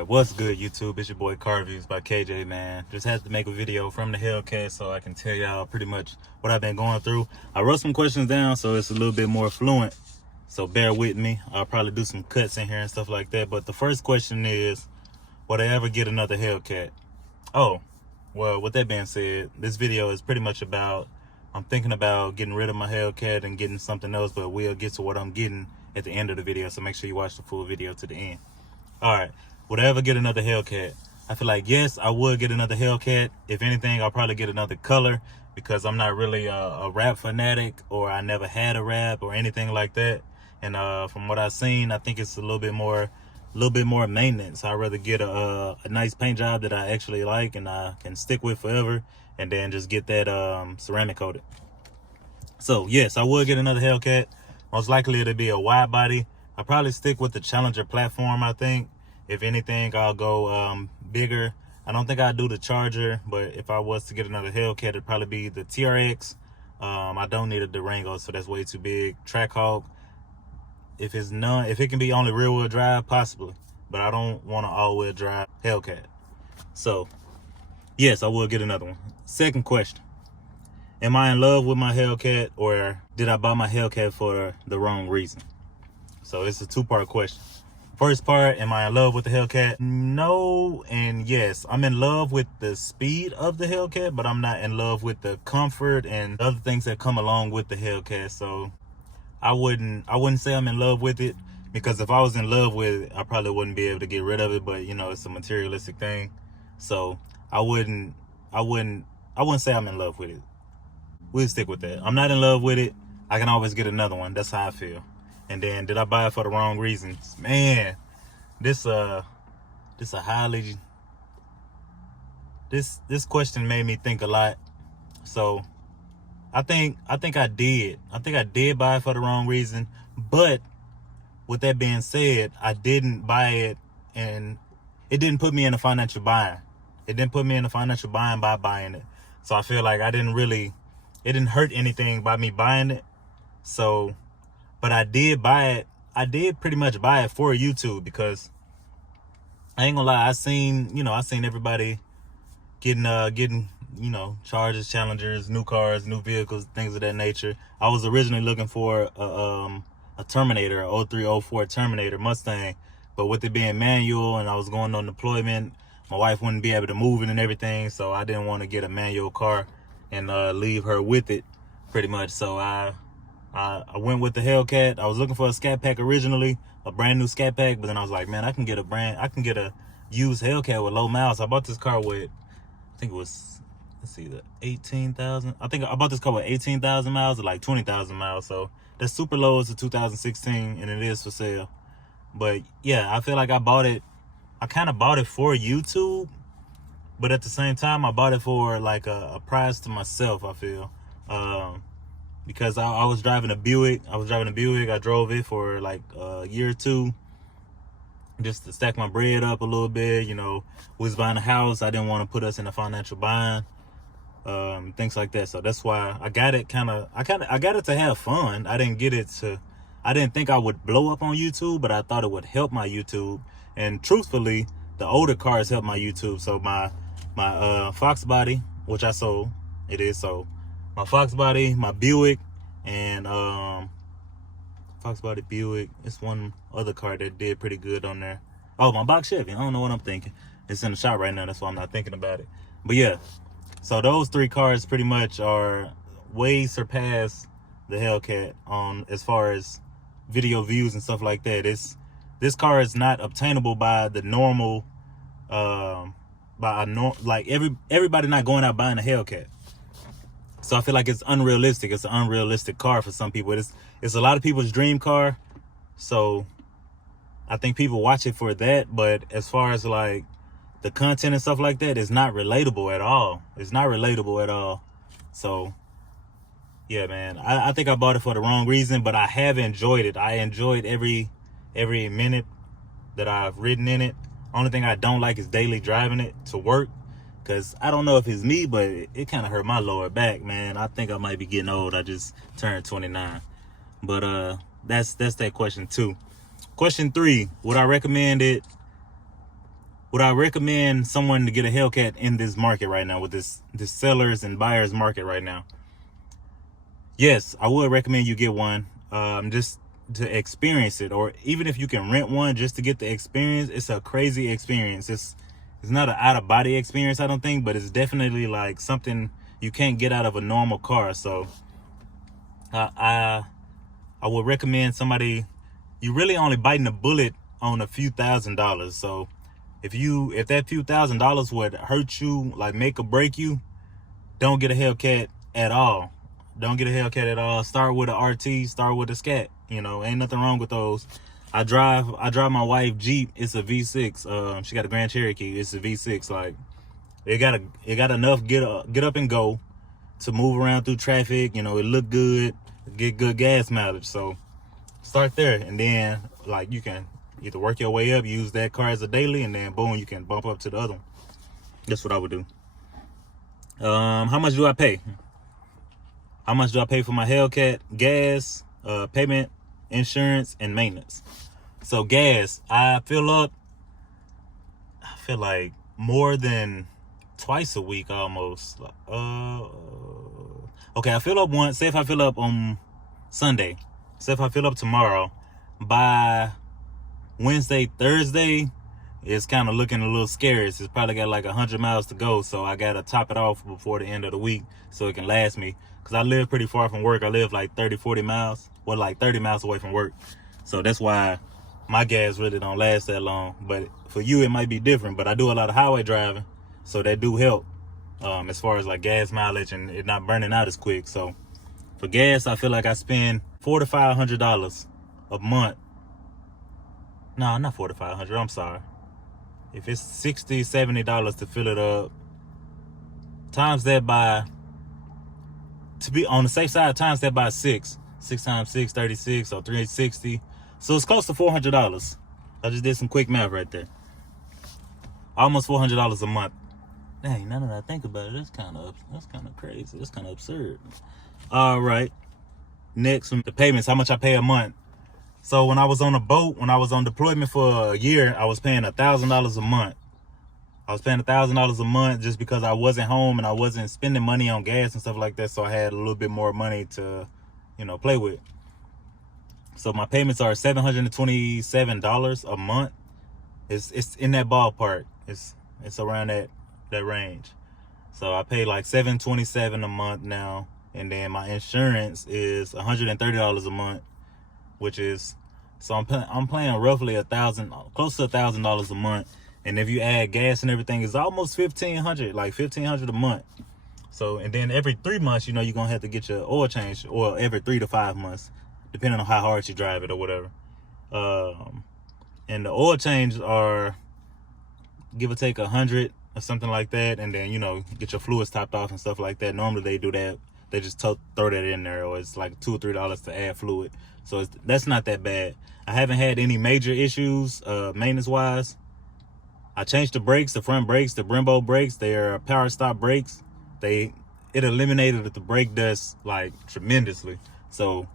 Alright, what's good YouTube? It's your boy Car Views by KJ, man. Just had to make a video from the Hellcat so I can tell y'all pretty much what I've been going through. I wrote some questions down so it's a little bit more fluent, so bear with me. I'll probably do some cuts in here and stuff like that. But the first question is, would I ever get another Hellcat? Oh, well, with that being said, this video is pretty much about, I'm thinking about getting rid of my Hellcat and getting something else, but we'll get to what I'm getting at the end of the video, so make sure you watch the full video to the end. Alright, would I ever get another Hellcat? I feel like, yes, I would get another Hellcat. If anything, I'll probably get another color because I'm not really a rap fanatic, or I never had a rap or anything like that. And from what I've seen, I think it's a little bit more maintenance. I'd rather get a nice paint job that I actually like and I can stick with forever, and then just get that ceramic coated. So yes, I would get another Hellcat. Most likely it'll be a wide body. I'll probably stick with the Challenger platform, I think. If anything, I'll go bigger. I don't think I'd do the Charger, but if I was to get another Hellcat, it'd probably be the TRX. I don't need a Durango, so that's way too big. Trackhawk. If it can be only rear wheel drive, possibly, but I don't want an all wheel drive Hellcat. So yes, I will get another one. Second question: am I in love with my Hellcat, or did I buy my Hellcat for the wrong reason? So it's a two-part question. First part, am I in love with the Hellcat? No and yes. I'm in love with the speed of the Hellcat, but I'm not in love with the comfort and other things that come along with the Hellcat. So I wouldn't say I'm in love with it, because if I was in love with it, I probably wouldn't be able to get rid of it. But you know, it's a materialistic thing, so I wouldn't say I'm in love with it. We'll stick with that. I'm not in love with it. I can always get another one. That's how I feel. And then, did I buy it for the wrong reasons? Man, this question made me think a lot. So I think I did. I think I did buy it for the wrong reason. But with that being said, I didn't buy it, and it didn't put me in a financial bind. It didn't put me in a financial bind by buying it. So I feel like it didn't hurt anything by me buying it. So, but I did buy it. I did pretty much buy it for YouTube, because I ain't gonna lie, I seen everybody getting Chargers, Challengers, new cars, new vehicles, things of that nature. I was originally looking for a Terminator, a 03, 04 Terminator Mustang, but with it being manual and I was going on deployment, my wife wouldn't be able to move it and everything, so I didn't want to get a manual car and leave her with it, pretty much. So I went with the Hellcat. I was looking for a Scat Pack originally, a brand new Scat Pack, but then I was like, man, I can get a used Hellcat with low miles. I bought this car with, I think it was, let's see, the 18,000. I think I bought this car with 18,000 miles or like 20,000 miles. So that's super low. It's a 2016, and it is for sale. But yeah, I feel like I kind of bought it for YouTube, but at the same time, I bought it for like a prize to myself, I feel. Because I was driving a Buick. I drove it for like a year or two, just to stack my bread up a little bit. You know, we was buying a house. I didn't want to put us in a financial bind, things like that. So that's why I got it. I got it to have fun. I didn't think I would blow up on YouTube, but I thought it would help my YouTube. And truthfully, the older cars help my YouTube. So my Fox body, which I sold, it is sold. My Fox body, my Buick, and Fox body, Buick. It's one other car that did pretty good on there. Oh, my box Chevy. I don't know what I'm thinking. It's in the shop right now. That's why I'm not thinking about it. But yeah, so those three cars pretty much are way surpass the Hellcat on as far as video views and stuff like that. This car is not obtainable by the normal, like everybody not going out buying a Hellcat. So I feel like it's unrealistic. It's an unrealistic car for some people. It's a lot of people's dream car. So I think people watch it for that. But as far as like the content and stuff like that, it's not relatable at all. It's not relatable at all. So yeah, man, I think I bought it for the wrong reason, but I have enjoyed it. I enjoyed every minute that I've ridden in it. Only thing I don't like is daily driving it to work. Because I don't know if it's me, but it kind of hurt my lower back, man. I think I might be getting old. I just turned 29. But that's that question 2. Question 3, would I recommend it? would I recommend someone to get a Hellcat in this market right now, with this sellers and buyers market right now? Yes, I would recommend you get one, just to experience it, or even if you can rent one just to get the experience. It's a crazy experience. It's not an out of body experience, I don't think, but it's definitely like something you can't get out of a normal car. So I would recommend somebody. You really only biting a bullet on a few $1,000s. So if that few $1,000s would hurt you, like make or break you, don't get a Hellcat at all. Don't get a Hellcat at all. Start with a RT, start with a Scat. You know, ain't nothing wrong with those. I drive my wife Jeep. It's a V6. She got a Grand Cherokee. It's a V6. Like, it got enough get up and go to move around through traffic. You know, it look good, get good gas mileage. So start there, and then like you can either work your way up, use that car as a daily, and then boom, you can bump up to the other one. That's what I would do. How much do I pay? How much do I pay for my Hellcat? Gas, payment, insurance, and maintenance. So gas, I feel like more than twice a week almost. Okay, I fill up once. Say if I fill up on Sunday. Say if I fill up tomorrow, by Wednesday, Thursday, it's kind of looking a little scary. It's probably got like 100 miles to go, so I gotta top it off before the end of the week so it can last me. Because I live pretty far from work. I live like 30-40 miles, well, like 30 miles away from work. So that's why my gas really don't last that long. But for you, it might be different. But I do a lot of highway driving, so that do help as far as like gas mileage and it not burning out as quick. So for gas, I feel like I spend $400 to $500 a month. No, not $400 to $500. I'm sorry. If it's $60, $70 to fill it up, times that by, to be on the safe side, times that by 6. 6 times 6, 36, or 360. So it's close to $400. I just did some quick math right there. Almost $400 a month. Dang, now that I think about it, that's kind of crazy. That's kind of absurd. All right. Next, the payments, how much I pay a month. So when I was on a boat, when I was on deployment for a year, I was paying $1,000 a month. I was paying $1,000 a month just because I wasn't home and I wasn't spending money on gas and stuff like that. So I had a little bit more money to, you know, play with. So my payments are $727 a month. It's in that ballpark. It's around that range. So I pay like $727 a month now, and then my insurance is $130 a month, which is, so I'm paying roughly close to $1,000 a month. And if you add gas and everything, it's almost $1,500, like $1,500 a month. So, and then every 3 months, you know, you're gonna have to get your oil change, or every 3 to 5 months, depending on how hard you drive it or whatever. And the oil change are give or take 100 or something like that, and then, you know, get your fluids topped off and stuff like that. Normally they do that. They just throw that in there, or it's like $2 or $3 to add fluid. So that's not that bad. I haven't had any major issues maintenance wise. I changed the brakes, the front brakes, the Brembo brakes. They are power stop brakes. It eliminated the brake dust like tremendously. So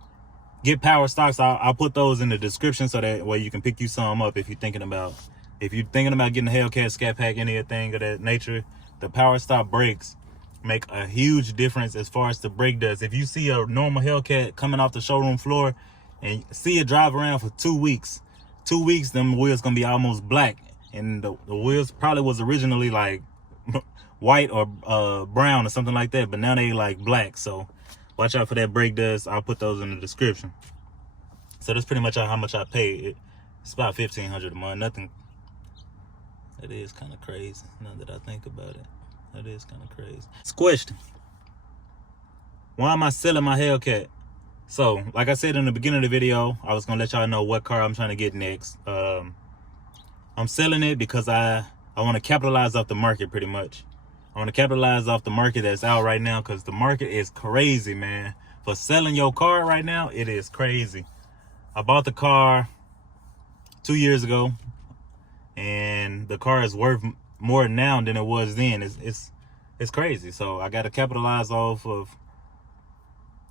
get power stocks. I'll put those in the description so that way you can pick you some up if you're thinking about getting a Hellcat, Scat Pack, anything of that nature. The power stop brakes make a huge difference as far as the brake dust. If you see a normal Hellcat coming off the showroom floor and see it drive around for 2 weeks, them wheels gonna be almost black, and the wheels probably was originally like white or brown or something like that, but now they like black. So watch out for that brake dust. I'll put those in the description. So that's pretty much how much I pay. It's about $1,500 a month. Nothing. That is kind of crazy now that I think about it. That is kind of crazy. It's a question. Why am I selling my Hellcat? So, like I said in the beginning of the video, I was gonna let y'all know what car I'm trying to get next. I'm selling it because I want to capitalize off the market pretty much. I want to capitalize off the market that's out right now, because the market is crazy, man. For selling your car right now, it is crazy. I bought the car 2 years ago, and the car is worth more now than it was then. It's crazy. So I got to capitalize off of,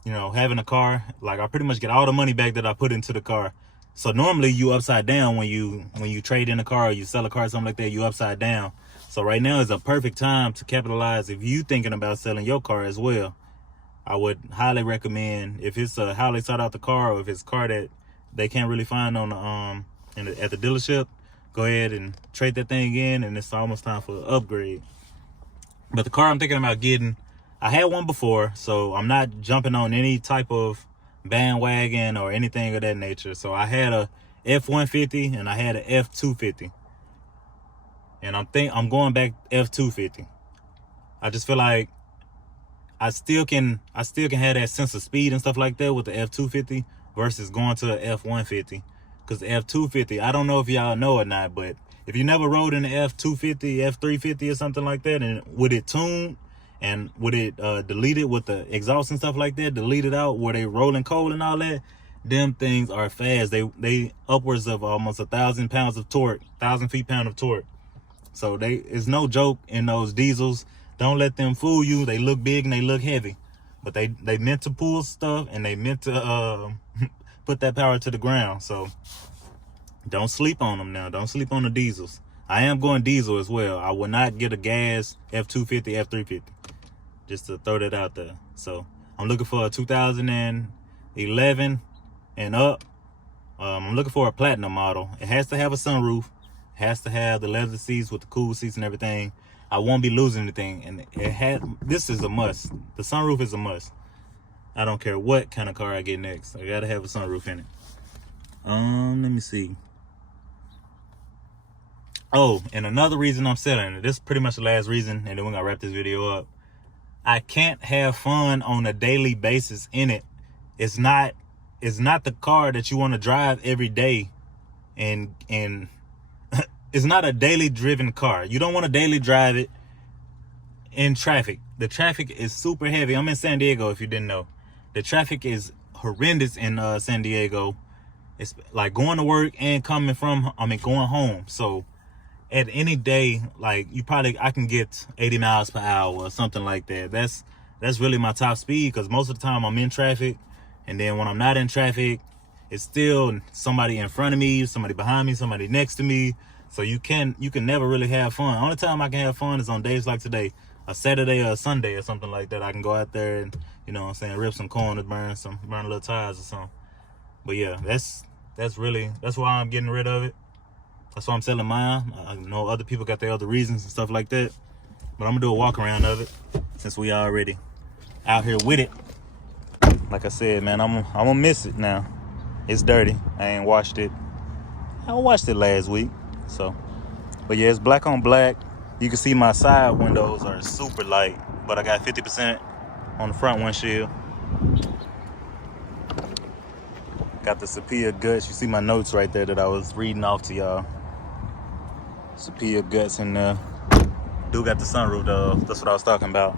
you know, having a car. Like, I pretty much get all the money back that I put into the car. So normally you upside down when you trade in a car or you sell a car or something like that, you upside down. So right now is a perfect time to capitalize if you thinking about selling your car as well. I would highly recommend, if it's how they start out the car, or if it's a car that they can't really find on the at the dealership, go ahead and trade that thing in, and it's almost time for an upgrade. But the car I'm thinking about getting, I had one before, so I'm not jumping on any type of bandwagon or anything of that nature. So I had a F-150 and I had a F-250, and I'm going back F-250. I just feel like I still can have that sense of speed and stuff like that with the F-250 versus going to the F-150. Because the F-250, I don't know if y'all know or not, but if you never rode in the F-250, F-350 or something like that, and with it tuned and with it deleted with the exhaust and stuff like that, deleted out where they rolling coal and all that, them things are fast. They upwards of almost 1,000 pounds of torque, 1,000 feet-pound of torque. So it's no joke in those diesels. Don't let them fool you. They look big and they look heavy, but they meant to pull stuff, and they meant to put that power to the ground. So don't sleep on them now. Don't sleep on the diesels. I am going diesel as well. I will not get a gas F-250, F-350, just to throw that out there. So I'm looking for a 2011 and up. I'm looking for a platinum model. It has to have a sunroof. It has to have the leather seats with the cool seats and everything. I won't be losing anything, and this is a must. The sunroof is a must. I don't care what kind of car I get next. I gotta have a sunroof in it. Let me see. Oh, and another reason I'm selling it. This is pretty much the last reason, and then we're gonna wrap this video up. I can't have fun on a daily basis in it. It's not the car that you want to drive every day, and it's not a daily driven car. You don't want to daily drive it in traffic. The traffic is super heavy. I'm in San Diego, if you didn't know. The traffic is horrendous in San Diego. It's like going to work and going home. So at any day, like I can get 80 miles per hour or something like that. That's really my top speed, because most of the time I'm in traffic, and then when I'm not in traffic, it's still somebody in front of me, somebody behind me, somebody next to me. So you can never really have fun. Only time I can have fun is on days like today, a Saturday or a Sunday or something like that. I can go out there and, you know what I'm saying, rip some corn and burn a little tires or something. But yeah, that's why I'm getting rid of it. That's why I'm selling mine. I know other people got their other reasons and stuff like that, but I'm gonna do a walk around of it since we already out here with it. Like I said, man, I'm gonna miss it now. It's dirty. I ain't washed it. I washed it last week. So, but yeah, it's black on black. You can see my side windows are super light, but I got 50% on the front windshield. Got the Sophia guts. You see my notes right there that I was reading off to y'all. Sophia guts in there. Do got the sunroof though. That's what I was talking about.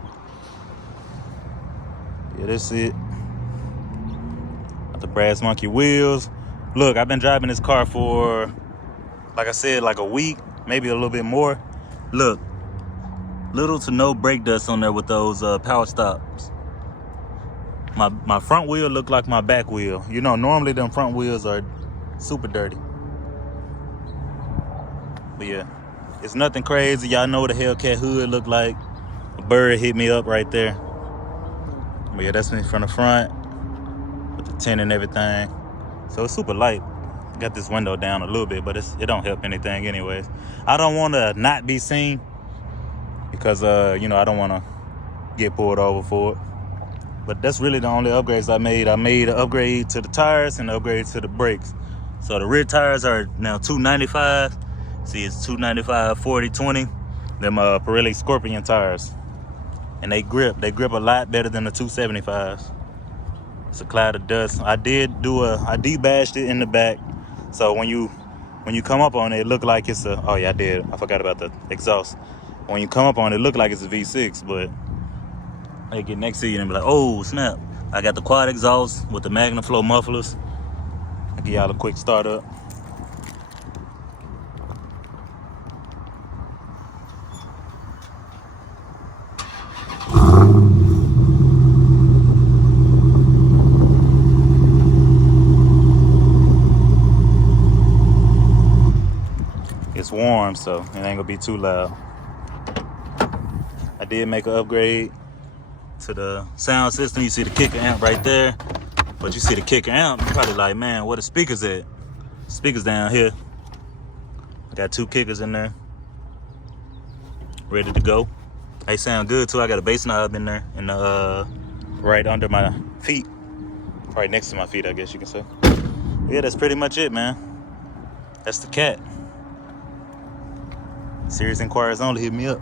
Yeah, that's it. Got the brass monkey wheels. Look, I've been driving this car for, like I said, like a week, maybe a little bit more. Look, little to no brake dust on there with those power stops. My front wheel looked like my back wheel. You know, normally them front wheels are super dirty. But yeah, it's nothing crazy. Y'all know what a Hellcat hood looked like. A bird hit me up right there. But yeah, that's me from the front with the tint and everything. So it's super light. Got this window down a little bit, but it don't help anything anyways. I don't want to not be seen because you know, I don't want to get pulled over for it. But that's really the only upgrades I made. I made an upgrade to the tires and an upgrade to the brakes. So the rear tires are now 295. See, it's 295 40/20. Them Pirelli Scorpion tires, and they grip a lot better than the 275s. It's a cloud of dust. I debashed it in the back, so when you come up on it, it looked like it's a, oh yeah, I forgot about the exhaust. When you come up on it, it looked like it's a V6, but they get next to you and be like, oh snap, I got the quad exhaust with the MagnaFlow mufflers. I'll give y'all a quick start up. warm, so it ain't gonna be too loud. I did make an upgrade to the sound system. You see the kicker amp right there, but you see the kicker amp, you're probably like, man, where the speakers at? Speakers down here. I got 2 kickers in there, ready to go. They sound good too. I got a bass knob in there, in the right under my feet, right next to my feet, I guess you can say. Yeah, that's pretty much it, man. That's the cat. Serious inquiries only, hit me up.